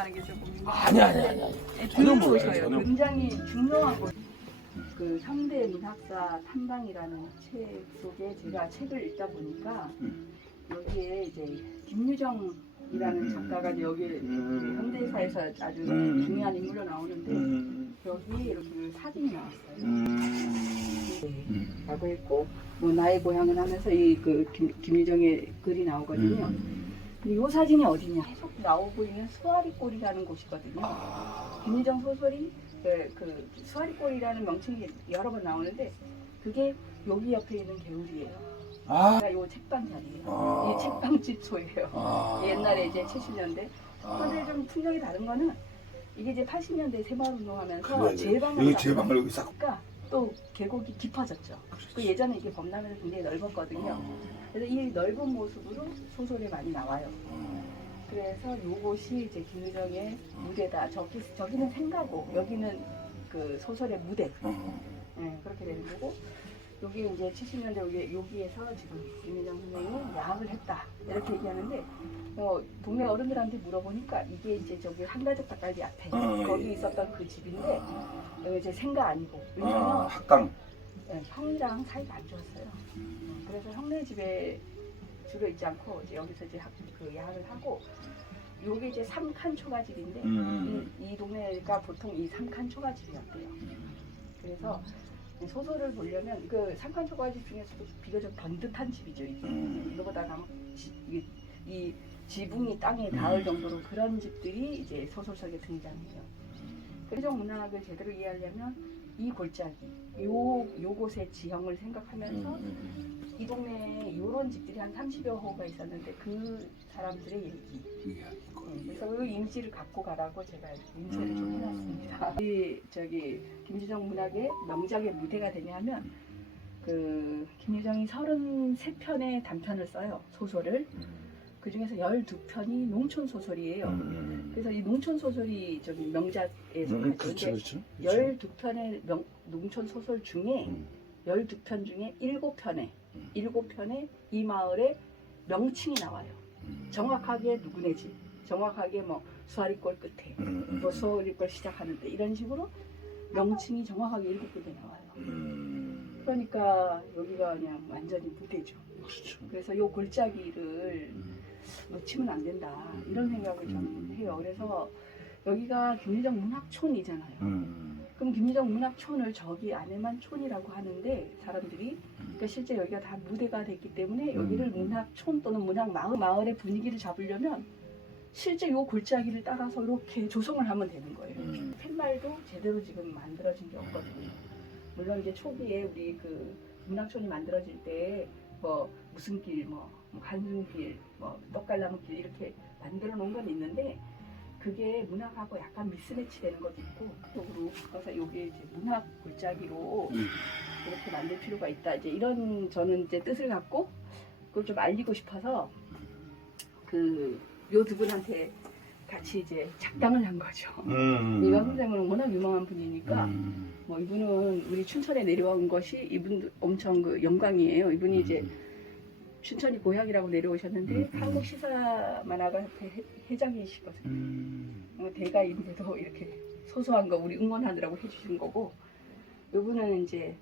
하는 게 조금 아니. 전혀 몰라요. 들어오셔요. 전혀. 굉장히 중요한 거. 그 현대 문학사 탐방이라는 책 속에 제가 책을 읽다 보니까 여기에 이제 김유정이라는 작가가 이제 여기 현대사에서 아주 중요한 인물로 나오는데 여기 이렇게 사진이 나왔어요. 라고 했고 뭐 나의 고향을 하면서 이 그 김유정의 글이 나오거든요. 이 사진이 어디냐? 계속 나오고 있는 수아리꼴이라는 곳이거든요. 김유정 소설이 그 수아리꼴이라는 명칭이 여러 번 나오는데 그게 여기 옆에 있는 개울이에요. 이 책방 자리예요. 이 책방 집소예요. 옛날에 이제 70년대. 그런데 좀 풍경이 다른 거는 이게 이제 80년대 새마을 운동하면서 제방을 여기 싹. 그러니까 또 계곡이 깊어졌죠. 그 예전에 이게 범람에서 굉장히 넓었거든요. 그래서 이 넓은 모습으로 소설에 많이 나와요. 그래서 요것이 이제 김유정의 무대다. 저기는 생가고 여기는 그 소설의 무대. 네, 그렇게 되는 거고 여기 이제 70년대 여기에서 지금 김유정 선생님이 야학을 했다 이렇게 얘기하는데 동네 어른들한테 물어보니까 이게 이제 저기 한가족 닭갈비 앞에 거기 있었던 그 집인데 여기 이제 생가 아니고 왜냐면 학당. 네, 형이랑 사이가 안 좋았어요. 그래서 형네 집에 주로 있지 않고 이제 여기서 이제 그 야학을 하고 요게 이제 삼칸 초가집인데 이 동네가 보통 이 삼칸 초가집이었대요. 그래서 소설을 보려면 그 삼칸 초가집 중에서도 비교적 번듯한 집이죠. 이거보다 이 지붕이 땅에 닿을 정도로 그런 집들이 이제 소설 속에 등장해요. 김유정 문학을 제대로 이해하려면 이 골짜기, 요곳의 지형을 생각하면서 이 동네에 이런 집들이 한 30여 호가 있었는데 그 사람들의 얘기. 그래서 그 이미지를 갖고 가라고 제가 인쇄를 좀 해놨습니다. 저기 김유정 문학의 명작의 무대가 되냐면 그 김유정이 33편의 단편을 써요. 소설을. 그 중에서 12편이 농촌 소설이에요. 그래서 이 농촌 소설이 저기 명작에 속하죠. 12편의 농촌 소설 중에 12편 중에 7편에 이 마을에 명칭이 나와요. 정확하게 누구네 집, 정확하게 뭐 수아리꼴 끝에, 뭐 수아리꼴 시작하는데 이런 식으로 명칭이 정확하게 7군데 나와요. 그러니까 여기가 그냥 완전히 무대죠. 그렇죠. 그래서 요 골짜기를 놓치면 안 된다 이런 생각을 좀 해요. 그래서 여기가 김유정 문학촌이잖아요. 그럼 김유정 문학촌을 저기 안에만 촌이라고 하는데 사람들이 그러니까 실제 여기가 다 무대가 됐기 때문에 여기를 문학촌 또는 문학마을의 분위기를 잡으려면 실제 요 골짜기를 따라서 이렇게 조성을 하면 되는 거예요. 팻말도 제대로 지금 만들어진 게 없거든요. 물론 이제 초기에 우리 그 문학촌이 만들어질 때 뭐 무슨 길, 뭐 한순길, 뭐 떡갈나무길 이렇게 만들어 놓은 건 있는데 그게 문학하고 약간 미스매치 되는 것도 있고 그쪽으로 그래서 요게 이제 문학 골짜기로 이렇게 만들 필요가 있다. 이제 이런 저는 이제 뜻을 갖고 그걸 좀 알리고 싶어서 그 요 두 분한테 같이 이제 작당을 한 거죠. 이광 선생님은 워낙 유명한 분이니까 뭐 이분은 우리 춘천에 내려온 것이 이분도 엄청 그 영광이에요. 이분이 이제 춘천이 고향이라고 내려오셨는데 한국 시사만화가협회 회장이시거든요. 대가인데도 이렇게 소소한 거 우리 응원하느라고 해주신 거고 이분은 이제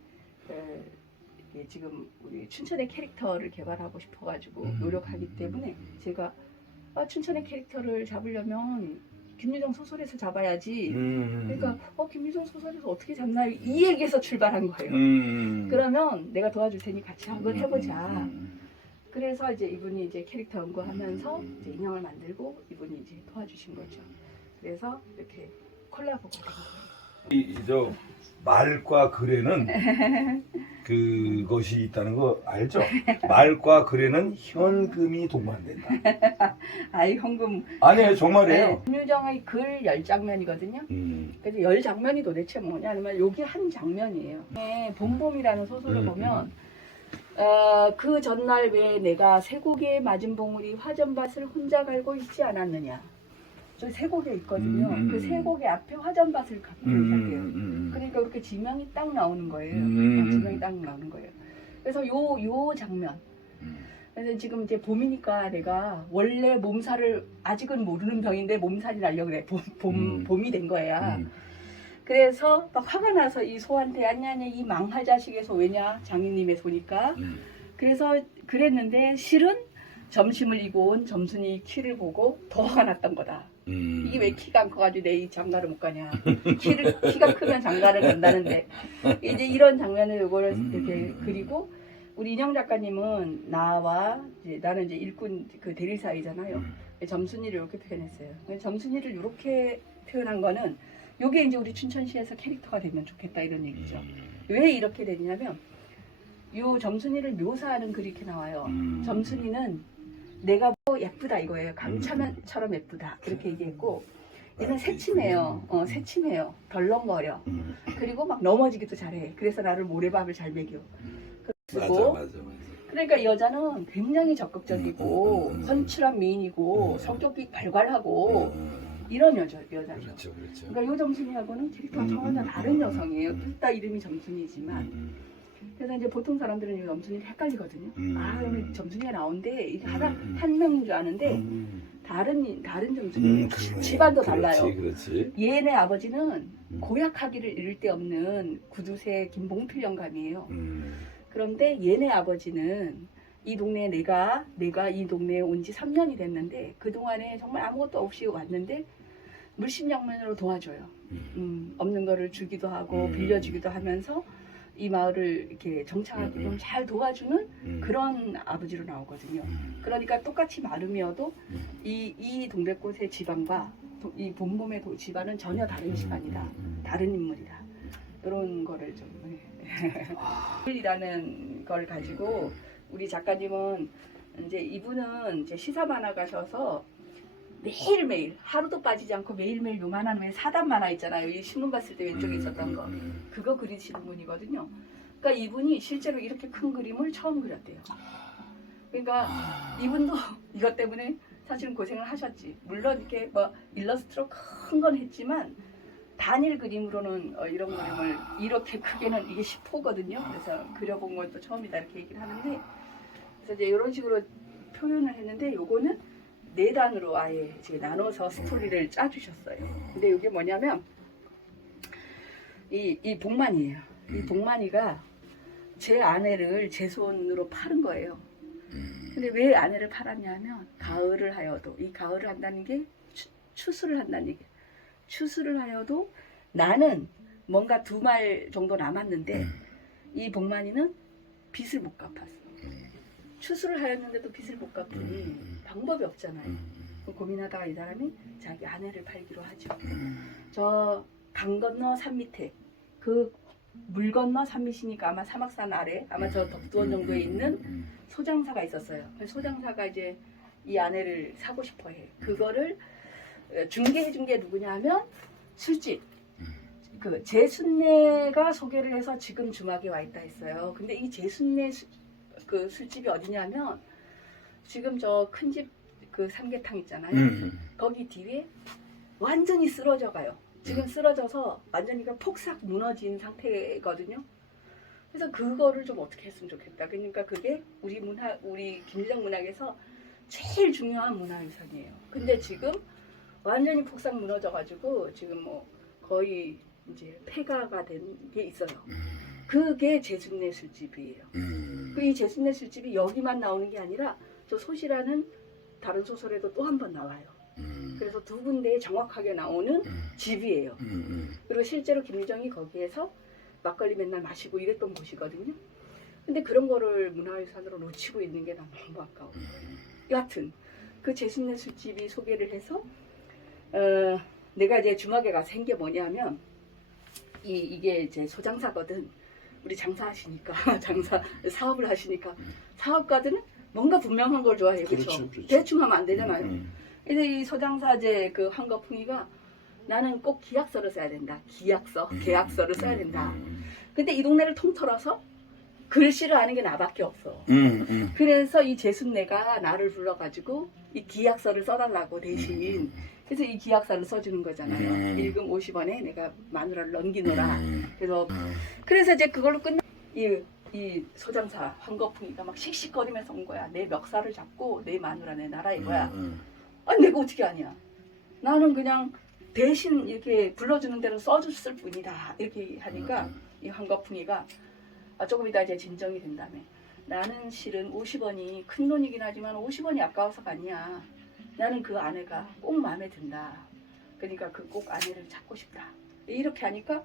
지금 우리 춘천의 캐릭터를 개발하고 싶어가지고 노력하기 때문에 제가 춘천의 캐릭터를 잡으려면 김유정 소설에서 잡아야지. 그러니까 김유정 소설에서 어떻게 잡나요? 이 얘기에서 출발한 거예요. 그러면 내가 도와줄 테니 같이 한번 해보자. 그래서 이제 이분이 이제 캐릭터 연구하면서 이제 인형을 만들고 이분이 이제 도와주신 거죠. 그래서 이렇게 콜라보가 된 거예요. 저 말과 글에는 그것이 있다는 거 알죠? 말과 글에는 현금이 동반된다. 현금. 아니에요, 정말이에요. 네, 김유정의 글 10장면이거든요. 그래서 10장면이 도대체 뭐냐면 여기 한 장면이에요. 봄봄이라는 소설을 보면 그 전날 왜 내가 쇠고개에 맞은 봉우리 화전밭을 혼자 갈고 있지 않았느냐. 저 쇠고개 있거든요. 그 쇠고개 앞에 화전밭을 갖고 시작해요. 그러니까 이렇게 지명이 딱 나오는 거예요. 지명이 딱 나오는 거예요. 그래서 요 장면 그래서 지금 이제 봄이니까 내가 원래 몸살을 아직은 모르는 병인데 몸살이 나려고 그래. 봄이 된 거야. 그래서 막 화가 나서 이 소한테 아냐 이 망할 자식에서 왜냐 장인님의 소니까. 그래서 그랬는데 실은 점심을 이고 온 점순이 키를 보고 더 화가 났던 거다. 이게 왜 키가 안 커가지고 내 이 장가를 못 가냐. 키가 크면 장가를 간다는데. 이제 이런 장면을 요거를 이렇게 그리고 우리 인형 작가님은 나와 이제 나는 이제 일꾼 그 대리사이잖아요. 점순이를 이렇게 표현했어요. 점순이를 이렇게 표현한 거는 요게 이제 우리 춘천시에서 캐릭터가 되면 좋겠다 이런 얘기죠. 왜 이렇게 되냐면 요 점순이를 묘사하는 글이 이렇게 나와요. 점순이는 내가 뭐 예쁘다 이거예요. 강차면처럼 예쁘다 이렇게 얘기했고 얘는 새침해요. 새침해요. 덜렁거려. 그리고 막 넘어지기도 잘해. 그래서 나를 모래밥을 잘 먹여. 그리고 그러니까 여자는 굉장히 적극적이고 선출한 미인이고 성격이 발괄하고 이런 여자죠. 그렇죠. 그러니까 요 점순이하고는 캐릭터가 전혀 다른 여성이에요. 둘 다 이름이 점순이지만. 그래서 이제 보통 사람들은 이 점순이가 헷갈리거든요. 아, 여기 점순이가 나오는데 이게 한 명인 줄 아는데 다른 점순이에요. 집안도 달라요. 그렇지. 얘네 아버지는 고약하기를 이를 데 없는 구두쇠 김봉필 영감이에요. 그런데 얘네 아버지는 이 동네에 내가 이 동네에 온 지 3년이 됐는데 그동안에 정말 아무것도 없이 왔는데 물심양면으로 도와줘요. 없는 거를 주기도 하고 빌려주기도 하면서 이 마을을 이렇게 정착하게끔 잘 도와주는 그런 아버지로 나오거든요. 그러니까 똑같이 마름이어도 이 동백꽃의 집안과 이 봄봄의 집안은 전혀 다른 집안이다. 다른 인물이다. 이런 거를 좀 이라는 걸 가지고 우리 작가님은 이제 이분은 이제 시사 만화 가셔서 매일매일 하루도 빠지지 않고 매일매일 요만한 왜 사단 만화 있잖아요. 이 신문 봤을 때 왼쪽에 있었던 거 그거 그리시는 분이거든요. 그러니까 이분이 실제로 이렇게 큰 그림을 처음 그렸대요. 그러니까 이분도 이것 때문에 사실은 고생을 하셨지. 물론 이렇게 뭐 일러스트로 큰 건 했지만 단일 그림으로는 이런 그림을 이렇게 크게는 이게 10호거든요. 그래서 그려본 것도 처음이다 이렇게 얘기를 하는데 그래서 이제 이런 식으로 표현을 했는데 요거는 4단으로 아예 이제 나눠서 스토리를 짜주셨어요. 근데 이게 뭐냐면 이 복만이에요. 이 복만이가 제 아내를 제 손으로 파는 거예요. 근데 왜 아내를 팔았냐면 가을을 하여도 이 가을을 한다는 게 추수를 한다는 얘기예요. 추수를 하여도 나는 뭔가 2말 정도 남았는데 이 복만이는 빚을 못 갚았어. 추수를 하였는데도 빚을 못 갚으니 방법이 없잖아요. 고민하다가 이 사람이 자기 아내를 팔기로 하죠. 저 강 건너 산 밑에 그 물 건너 산 밑이니까 아마 사막산 아래 아마 저 덕두원 정도에 있는 소장사가 있었어요. 소장사가 이제 이 아내를 사고 싶어 해. 그거를 중개해 준 게 누구냐면 술집. 그 제순례가 소개를 해서 지금 주막에 와 있다 했어요. 근데 이 제순례 그 술집이 어디냐면 지금 저 큰 집 그 삼계탕 있잖아요. 거기 뒤에 완전히 쓰러져 가요. 지금 쓰러져서 완전히가 폭삭 무너진 상태거든요. 그래서 그거를 좀 어떻게 했으면 좋겠다. 그러니까 그게 우리 김일성 문학에서 제일 중요한 문화유산이에요. 근데 지금 완전히 폭삭 무너져가지고 지금 뭐 거의 이제 폐가가 된 게 있어요. 그게 제순례 술집이에요. 이 제순례 술집이 여기만 나오는 게 아니라 저 소시라는 다른 소설에도 또 한 번 나와요. 그래서 2군데에 정확하게 나오는 집이에요. 그리고 실제로 김유정이 거기에서 막걸리 맨날 마시고 이랬던 곳이거든요. 근데 그런 거를 문화유산으로 놓치고 있는 게 난 너무 아까워. 여하튼 그 제순례 술집이 소개를 해서 내가 이제 주막에 가서 한 게 뭐냐면 이게 이제 소장사거든. 우리 장사하시니까 사업을 하시니까 사업가들은 뭔가 분명한 걸 좋아해요. 그렇죠? 대충 하면 안 되잖아요. 그래서 이 소장사제 그 한거풍이가 나는 꼭 기약서를 써야 된다. 계약서를 써야 된다. 근데 이 동네를 통틀어서 글씨를 아는 게 나밖에 없어. 그래서 이 제순례가 나를 불러가지고 이 기약서를 써달라고 대신. 그래서 이 기약서를 써주는 거잖아요. 일금 50원에 내가 마누라를 넘기노라. 그래서 이제 그걸로 끝나. 이 이 소장사 황거풍이가 막 씩씩거리면서 온 거야. 내 멱살을 잡고 내 마누라 내놔라 이거야. 아니 내가 어떻게 아냐. 나는 그냥 대신 이렇게 불러주는 대로 써줬을 뿐이다. 이렇게 하니까 이 황거풍이가 조금 이따 이제 진정이 된다며. 나는 실은 50원이 큰 돈이긴 하지만 50원이 아까워서가 아니야. 나는 그 아내가 꼭 마음에 든다. 그러니까 그 꼭 아내를 찾고 싶다. 이렇게 하니까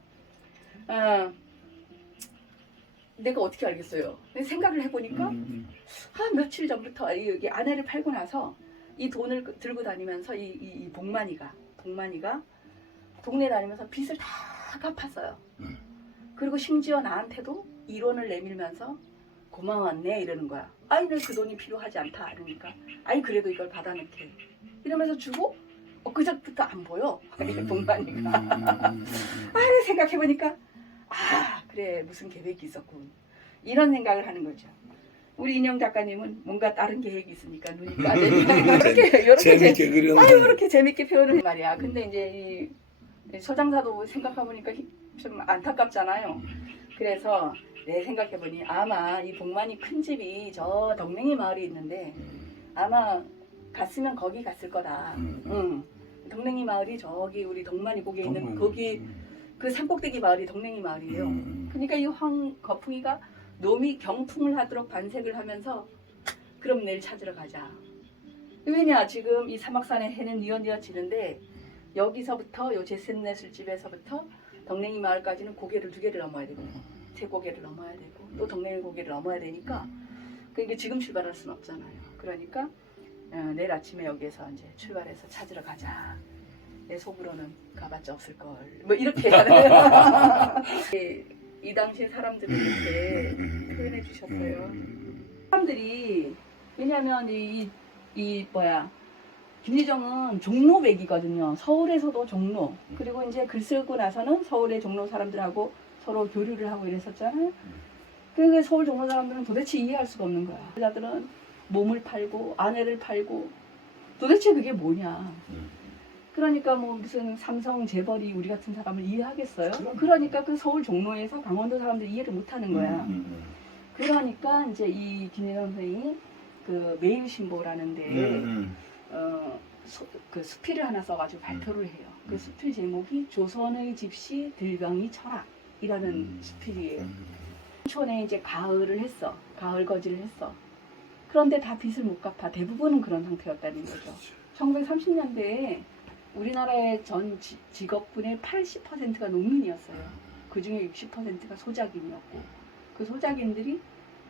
내가 어떻게 알겠어요. 생각을 해보니까 며칠 전부터 여기 아내를 팔고 나서 이 돈을 들고 다니면서 이 복만이가 동네 다니면서 빚을 다 갚았어요. 그리고 심지어 나한테도 1원을 내밀면서 고마웠네 이러는 거야. 아니 내 그 돈이 필요하지 않다 이러니까 아니 그래도 이걸 받아낼게 이러면서 주고 그저부터 안 보여. 복만이가. 생각해보니까 그래 무슨 계획이 있었군 이런 생각을 하는 거죠. 우리 인영 작가님은 뭔가 다른 계획이 있으니까 눈이 빠지니까 이렇게 재밌게 표현을 말이야. 근데 이제 이 소장사도 생각해보니까 좀 안타깝잖아요. 그래서 내 생각해보니 아마 이 복만이 큰 집이 저 덕냉이 마을이 있는데 아마 갔으면 거기 갔을 거다. 덕냉이 마을이 저기 우리 덕만이 고개 있는 거기 그 산꼭대기 마을이 덕냉이 마을이에요. 그러니까 이 황거풍이가 놈이 경풍을 하도록 반색을 하면서 그럼 내일 찾으러 가자. 왜냐 지금 이 사막산에 해는 뉘어지는데 여기서부터 요 제셋네 술집에서부터 덕냉이 마을까지는 고개를 2개를 넘어야 되고 세 고개를 넘어야 되고 또 덕냉이 고개를 넘어야 되니까 그러니까 지금 출발할 수는 없잖아요. 그러니까 내일 아침에 여기에서 이제 출발해서 찾으러 가자. 내 속으로는 가봤자 없을걸. 뭐 이렇게 하는 이 당시에 사람들은 이렇게 표현해 주셨어요. 사람들이 왜냐하면 김리정은 종로백이거든요. 서울에서도 종로. 그리고 이제 글 쓰고 나서는 서울의 종로 사람들하고 서로 교류를 하고 이랬었잖아요. 그 서울 종로 사람들은 도대체 이해할 수가 없는 거야. 여자들은 몸을 팔고 아내를 팔고 도대체 그게 뭐냐. 그러니까 뭐 무슨 삼성 재벌이 우리 같은 사람을 이해하겠어요? 그러니까 그 서울 종로에서 강원도 사람들이 이해를 못하는 거야. 그러니까 이제 이 김예선 선생이 그 매일신보라는데 그 수필을 하나 써가지고 발표를 해요. 그 수필 제목이 조선의 집시 들병이 철학이라는 수필이에요. 촌에 이제 가을을 했어. 가을 거지를 했어. 그런데 다 빚을 못 갚아. 대부분은 그런 상태였다는 거죠. 1930년대에 우리나라의 전 직업군의 80%가 농민이었어요. 그 중에 60%가 소작인이었고 그 소작인들이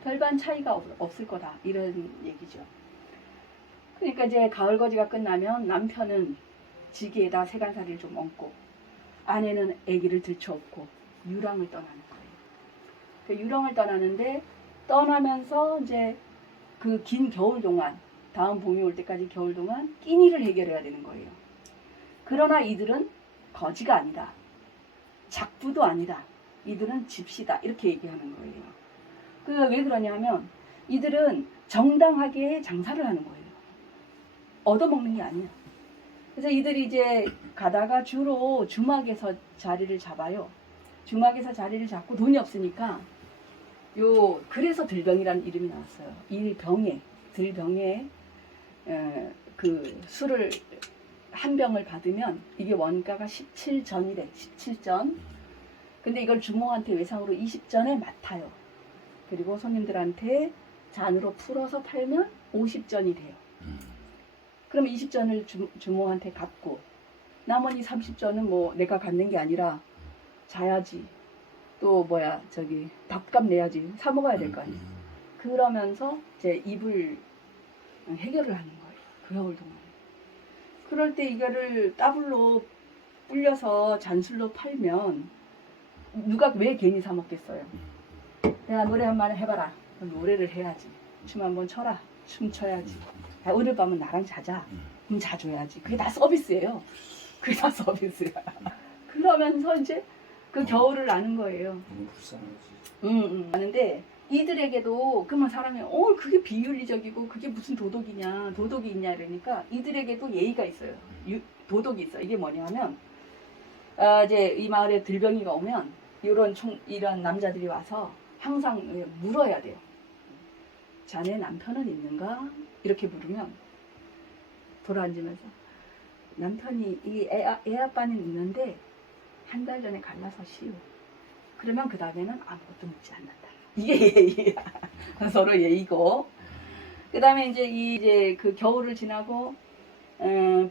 별반 차이가 없을 거다 이런 얘기죠. 그러니까 이제 가을 거지가 끝나면 남편은 지게에다 세간살이를 좀 얹고 아내는 아기를 들쳐업고 유랑을 떠나는 거예요. 그 유랑을 떠나는데 떠나면서 이제 그 긴 겨울 동안 다음 봄이 올 때까지 겨울 동안 끼니를 해결해야 되는 거예요. 그러나 이들은 거지가 아니다. 작부도 아니다. 이들은 집시다. 이렇게 얘기하는 거예요. 그 왜 그러냐면 이들은 정당하게 장사를 하는 거예요. 얻어먹는 게 아니야. 그래서 이들이 이제 가다가 주로 주막에서 자리를 잡아요. 주막에서 자리를 잡고 돈이 없으니까 그래서 들병이라는 이름이 나왔어요. 이 들병에 그 술을 한 병을 받으면 이게 원가가 17전이래. 17전. 근데 이걸 주모한테 외상으로 20전에 맡아요. 그리고 손님들한테 잔으로 풀어서 팔면 50전이 돼요. 그럼 20전을 주모한테 갚고 나머지 30전은 뭐 내가 갖는 게 아니라 자야지. 또 밥값 내야지. 사 먹어야 될 거 아니에요. 그러면서 이제 입을 해결을 하는 거예요. 그 겨울 동안. 그럴 때 이거를 따블로 불려서 잔술로 팔면 누가 왜 괜히 사 먹겠어요? 내가 노래 한 번 해봐라. 그럼 노래를 해야지. 춤 한번 춰라. 춤춰야지. 오늘 밤은 나랑 자자. 그럼 자줘야지. 그게 다 서비스예요. 그게 다 서비스야. 그러면서 이제 그 겨울을 아는 거예요. 너무 불쌍하지. 아는데 이들에게도 그러면 사람이 그게 비윤리적이고 그게 무슨 도덕이 있냐 이러니까 이들에게도 예의가 있어요. 도덕이 있어. 이게 뭐냐면 이제 이 마을에 들병이가 오면 이런 남자들이 와서 항상 물어야 돼요. 자네 남편은 있는가? 이렇게 물으면 돌아앉으면서 남편이 이 애 아빠는 있는데 한 달 전에 갈라서 쉬우. 그러면 그 다음에는 아무것도 묻지 않는다. 이게 예의야. 서로 예의고. 그 다음에 이제 그 겨울을 지나고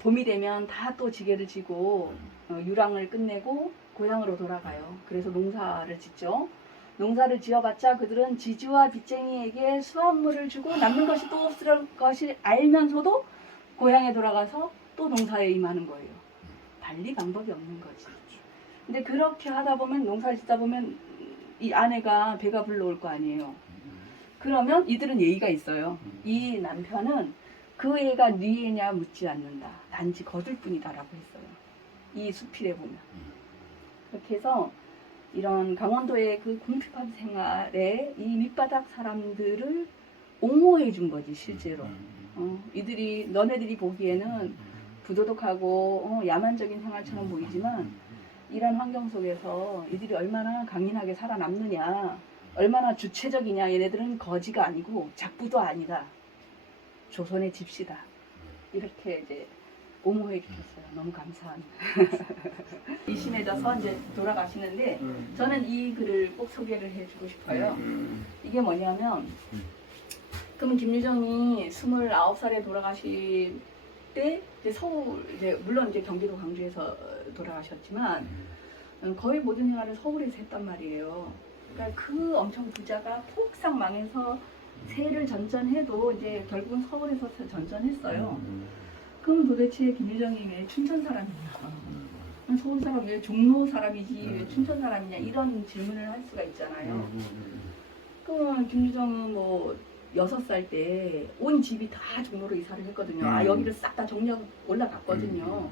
봄이 되면 다 또 지게를 지고 유랑을 끝내고 고향으로 돌아가요. 그래서 농사를 짓죠. 농사를 지어봤자 그들은 지주와 빚쟁이에게 수확물을 주고 남는 것이 또 없을 것을 알면서도 고향에 돌아가서 또 농사에 임하는 거예요. 달리 방법이 없는 거지. 근데 그렇게 하다 보면 농사를 짓다 보면 이 아내가 배가 불러올 거 아니에요. 그러면 이들은 예의가 있어요. 이 남편은 그 애가 네 애냐 묻지 않는다. 단지 거둘 뿐이다라고 했어요. 이 수필에 보면. 그렇게 해서 이런 강원도의 그 궁핍한 생활에 이 밑바닥 사람들을 옹호해 준 거지 실제로. 이들이 너네들이 보기에는 부도덕하고 야만적인 생활처럼 보이지만 이런 환경 속에서 이들이 얼마나 강인하게 살아남느냐, 얼마나 주체적이냐. 얘네들은 거지가 아니고 작부도 아니다. 조선의 집시다. 이렇게 이제 옹호해 주셨어요. 너무 감사합니다. 이심해져서 이제 돌아가시는데 저는 이 글을 꼭 소개를 해주고 싶어요. 이게 뭐냐면 그러면 김유정이 29살에 돌아가실 때 이제 서울 물론 이제 경기도 광주에서 돌아가셨지만 거의 모든 생활을 서울에서 했단 말이에요. 그러니까 그 엄청 부자가 폭삭 망해서 세를 전전해도 이제 결국은 서울에서 전전했어요. 그럼 도대체 김유정이 왜 춘천 사람이냐? 서울 사람 왜 종로 사람이지 왜 춘천 사람이냐? 이런 질문을 할 수가 있잖아요. 그러면 김유정은 뭐 6살 때 온 집이 다 종로로 이사를 했거든요. 여기를 싹 다 정리하고 올라갔거든요.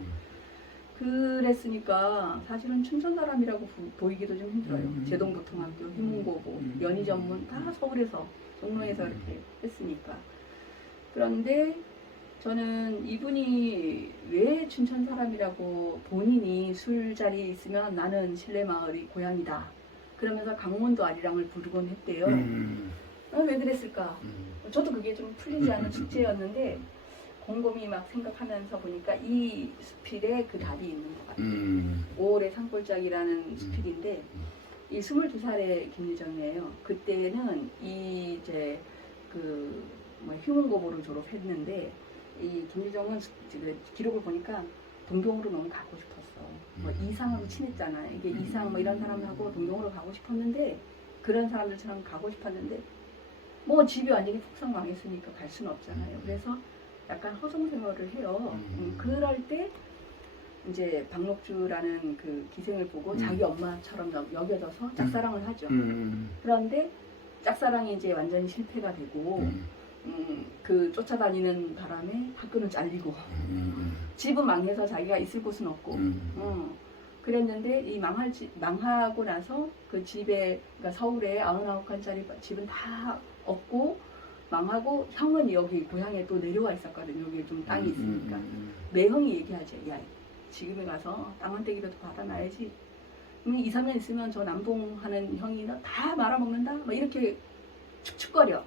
그랬으니까 사실은 춘천 사람이라고 보이기도 좀 힘들어요. 제동고등학교, 휘문고고, 연희전문 다 서울에서 종로에서 이렇게 했으니까. 그런데 저는 이분이 왜 춘천 사람이라고 본인이 술자리에 있으면 나는 신례마을이 고향이다. 그러면서 강원도 아리랑을 부르곤 했대요. 왜 그랬을까? 저도 그게 좀 풀리지 않는 숙제였는데 곰곰이 막 생각하면서 보니까 이 수필에 그 답이 있는 것 같아요. 5월의 산골짜기라는 수필인데 이 22살의 김유정이에요. 그때는 이제 그 휴문고보를 졸업했는데 이 김유정은 기록을 보니까 동경으로 너무 가고 싶었어. 뭐 이상하고 친했잖아. 이게 이상 뭐 이런 사람하고 동경으로 가고 싶었는데 그런 사람들처럼 가고 싶었는데 뭐 집이 완전히 폭삭 망했으니까 갈 수는 없잖아요. 그래서 약간 허송 생활을 해요. 그럴 때 이제 박록주라는 그 기생을 보고 자기 엄마처럼 여겨져서 짝사랑을 하죠. 그런데 짝사랑이 이제 완전히 실패가 되고 그 쫓아다니는 바람에 학교는 잘리고 집은 망해서 자기가 있을 곳은 없고 그랬는데 이 망하고 나서 그 집에 그러니까 서울에 99칸짜리 집은 다 없고 망하고 형은 여기 고향에 또 내려와 있었거든요. 여기 좀 땅이 있으니까 매형이 얘기하죠. 야 지금에 가서 땅 한 떼기라도 받아놔야지. 2, 3년 있으면 저 남봉하는 형이 너 다 말아먹는다. 막 이렇게 축축거려.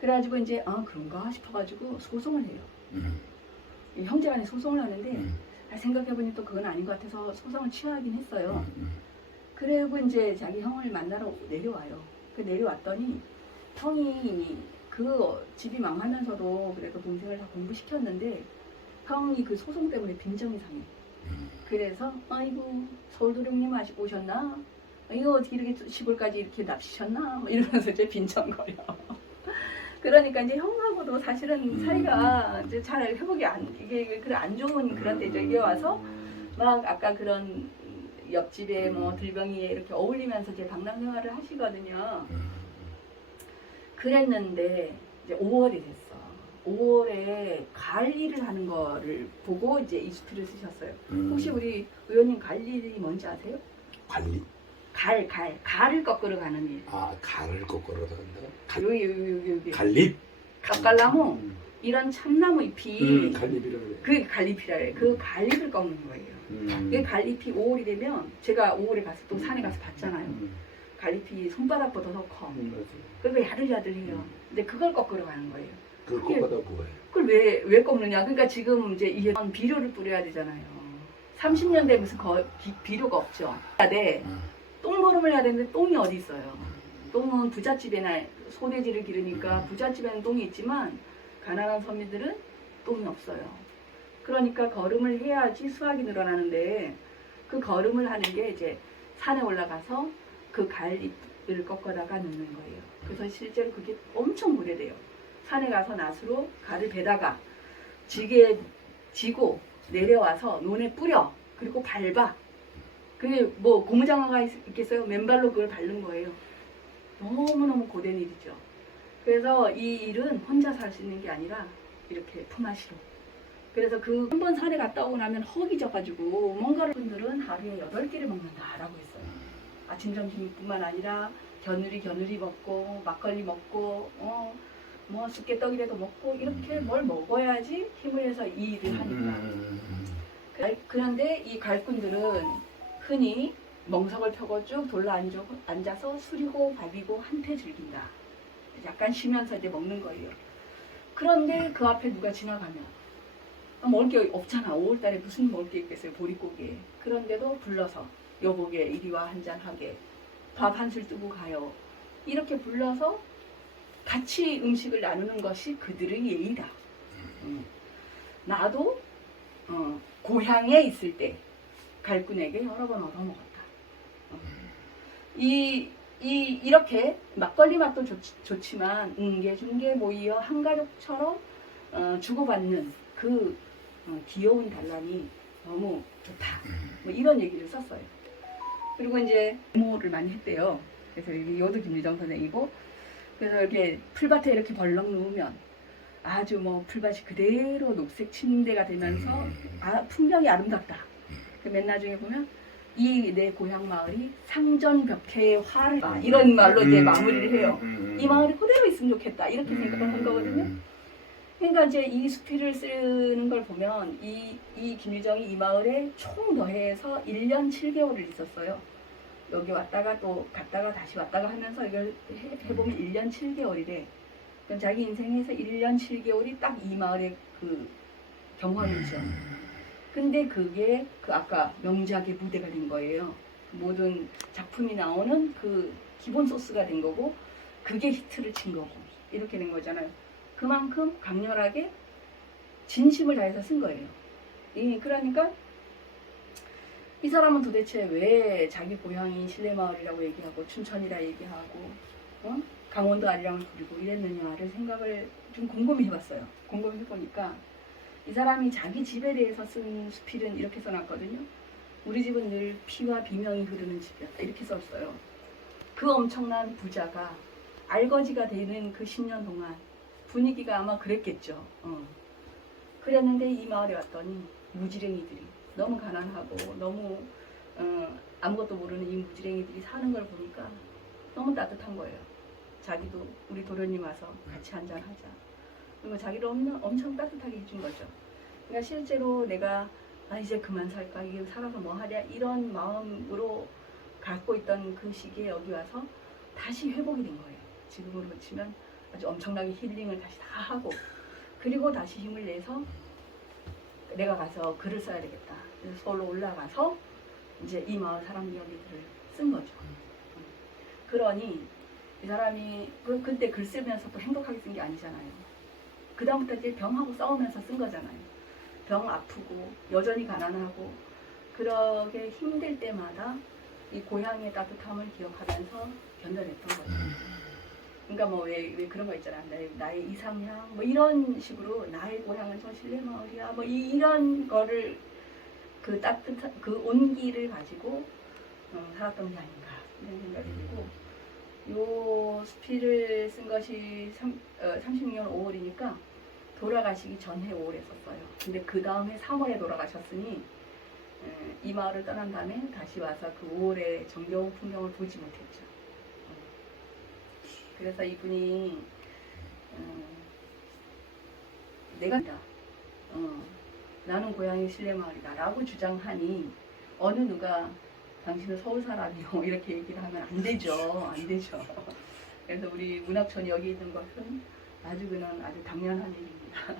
그래가지고 이제 그런가 싶어가지고 소송을 해요. 형제간에 소송을 하는데 생각해보니 또 그건 아닌 것 같아서 소송을 취하하긴 했어요. 그리고 이제 자기 형을 만나러 내려와요. 그 내려왔더니 형이 그 집이 망하면서도 그래도 동생을 다 공부시켰는데 형이 그 소송 때문에 빈정이 상해. 그래서 아이고 서울도령님 오셨나? 이거 어떻게 이렇게 시골까지 이렇게 납치셨나? 뭐 이러면서 이제 빈정거려. 그러니까 이제 형하고도 사실은 사이가 이제 잘 회복이 이게 안 좋은 그런 때죠. 이게 와서 막 아까 그런 옆집에 뭐 들병이에 이렇게 어울리면서 이제 방랑 생활을 하시거든요. 그랬는데 이제 5월이 됐어. 5월에 가을 일을 하는 거를 보고 이제 이 수필을 쓰셨어요. 혹시 우리 의원님 가을 일이 뭔지 아세요? 관리? 갈을 거꾸로 가는 일. 갈을 거꾸로 간다. 여기. 갈립? 갓갈나무 이런 참나무 잎이 갈립이라고 그래. 그 갈잎이라 해요. 그 갈잎을 꺾는 거예요. 그 갈잎이 5월이 되면 제가 5월에 가서 또 산에 가서 봤잖아요. 갈잎이 손바닥보다 더 커. 맞아요. 그리고 야들야들해요. 근데 그걸 꺾으러 가는 거예요. 그걸 꺾어다 뭐예요? 그걸 왜 꺾느냐? 그러니까 지금 이제 이게 비료를 뿌려야 되잖아요. 30년 되면 무슨 비료가 없죠. 네. 똥걸음을 해야 되는데 똥이 어디 있어요? 똥은 부잣집에나 소돼지를 기르니까 부잣집에는 똥이 있지만 가난한 서민들은 똥이 없어요. 그러니까 걸음을 해야지 수확이 늘어나는데 그 걸음을 하는 게 이제 산에 올라가서 그 갈잎을 꺾어다가 넣는 거예요. 그래서 실제로 그게 엄청 오래돼요. 산에 가서 낫으로 갈을 베다가 지게 지고 내려와서 논에 뿌려. 그리고 밟아. 그게 뭐 고무장화가 있겠어요? 맨발로 그걸 밟는 거예요. 너무너무 고된 일이죠. 그래서 이 일은 혼자서 할 수 있는 게 아니라 이렇게 품앗이로. 그래서 그 한 번 산에 갔다 오고 나면 허기져가지고 뭔가를 분들은 하루에 8끼를 먹는다라고 했어요. 아침 점심뿐만 아니라 겨누리 먹고 막걸리 먹고 뭐 쑥개떡이라도 먹고 이렇게 뭘 먹어야지 힘을 내서 이 일을 하니까. 그런데 이 갈꾼들은 흔히 멍석을 펴고 쭉 돌로 앉아서 술이고 밥이고 한패 즐긴다. 약간 쉬면서 이제 먹는 거예요. 그런데 그 앞에 누가 지나가면 먹을 게 없잖아. 5월달에 무슨 먹을 게 있겠어요. 보릿고기에. 그런데도 불러서 여보게 이리와 한잔하게 밥 한 술 뜨고 가요. 이렇게 불러서 같이 음식을 나누는 것이 그들의 예의다. 나도 고향에 있을 때 갈꾼에게 여러 번 얻어먹었다. 이렇게 막걸리 맛도 좋지만 웅계중계 모이어 한 가족처럼 주고받는 그 귀여운 단란이 너무 좋다. 뭐 이런 얘기를 썼어요. 그리고 이제 데모를 많이 했대요. 그래서 이것도 김유정 선생이고, 그래서 이렇게 풀밭에 이렇게 벌렁 누우면 아주 뭐 풀밭이 그대로 녹색 침대가 되면서 풍경이 아름답다. 맨 나중에 보면 이 내 고향 마을이 상전벽해의 화를 이런 말로 이제 마무리를 해요. 이 마을이 그대로 있으면 좋겠다 이렇게 생각을 한 거거든요. 그러니까 이제 이 수필을 쓰는 걸 보면 이 김유정이 이 마을에 총 더해서 1년 7개월을 있었어요. 여기 왔다가 또 갔다가 다시 왔다가 하면서 이걸 해보면 1년 7개월이래. 그럼 자기 인생에서 1년 7개월이 딱 이 마을의 그 경험이죠. 근데 그게 그 아까 명작의 무대가 된 거예요. 모든 작품이 나오는 그 기본 소스가 된 거고, 그게 히트를 친 거고, 이렇게 된 거잖아요. 그만큼 강렬하게 진심을 다해서 쓴 거예요. 그러니까 이 사람은 도대체 왜 자기 고향이 신례마을이라고 얘기하고 춘천이라 얘기하고 강원도 아리랑을 부리고 이랬느냐를 생각을 좀 곰곰이 해봤어요. 곰곰이 해보니까 이 사람이 자기 집에 대해서 쓴 수필은 이렇게 써놨거든요. 우리 집은 늘 피와 비명이 흐르는 집이었다. 이렇게 썼어요. 그 엄청난 부자가 알거지가 되는 그 10년 동안 분위기가 아마 그랬겠죠. 그랬는데 이 마을에 왔더니 무지랭이들이 너무 가난하고 너무 아무것도 모르는 이 무지랭이들이 사는 걸 보니까 너무 따뜻한 거예요. 자기도 우리 도련님 와서 같이 한잔하자. 그리고 자기를 엄청 따뜻하게 해준 거죠. 그러니까 실제로 내가 이제 그만 살까, 이게 살아서 뭐 하랴 이런 마음으로 갖고 있던 그 시기에 여기 와서 다시 회복이 된 거예요. 지금으로 치면 아주 엄청나게 힐링을 다시 다 하고, 그리고 다시 힘을 내서 내가 가서 글을 써야 되겠다. 그래서 서울로 올라가서 이제 이 마을 사람 이야기들을 쓴 거죠. 그러니 이 사람이 그때 글 쓰면서 또 행복하게 쓴 게 아니잖아요. 그 다음부터 이제 병하고 싸우면서 쓴 거잖아요. 병 아프고 여전히 가난하고 그러게 힘들 때마다 이 고향의 따뜻함을 기억하면서 견뎌냈던 거죠. 그러니까 뭐 왜 그런 거 있잖아. 나의 이상향 뭐 이런 식으로 나의 고향은 저 신례마을이야 뭐 이런 거를 그 따뜻한 그 온기를 가지고 살았던 게 아닌가 이런 생각이 들고, 요 수필을 쓴 것이 36년 5월이니까 돌아가시기 전해 5월에 썼어요. 근데 그 다음에 3월에 돌아가셨으니 이 마을을 떠난 다음에 다시 와서 그 5월의 정겨운 풍경을 보지 못했죠. 그래서 이분이 내가 나는 고향이 신례마을이다 라고 주장하니 어느 누가 당신은 서울 사람이요 이렇게 얘기를 하면 안 되죠. 안 되죠. 그래서 우리 문학촌이 여기 있는 것은 아주 그는 아주 당연한 일입니다.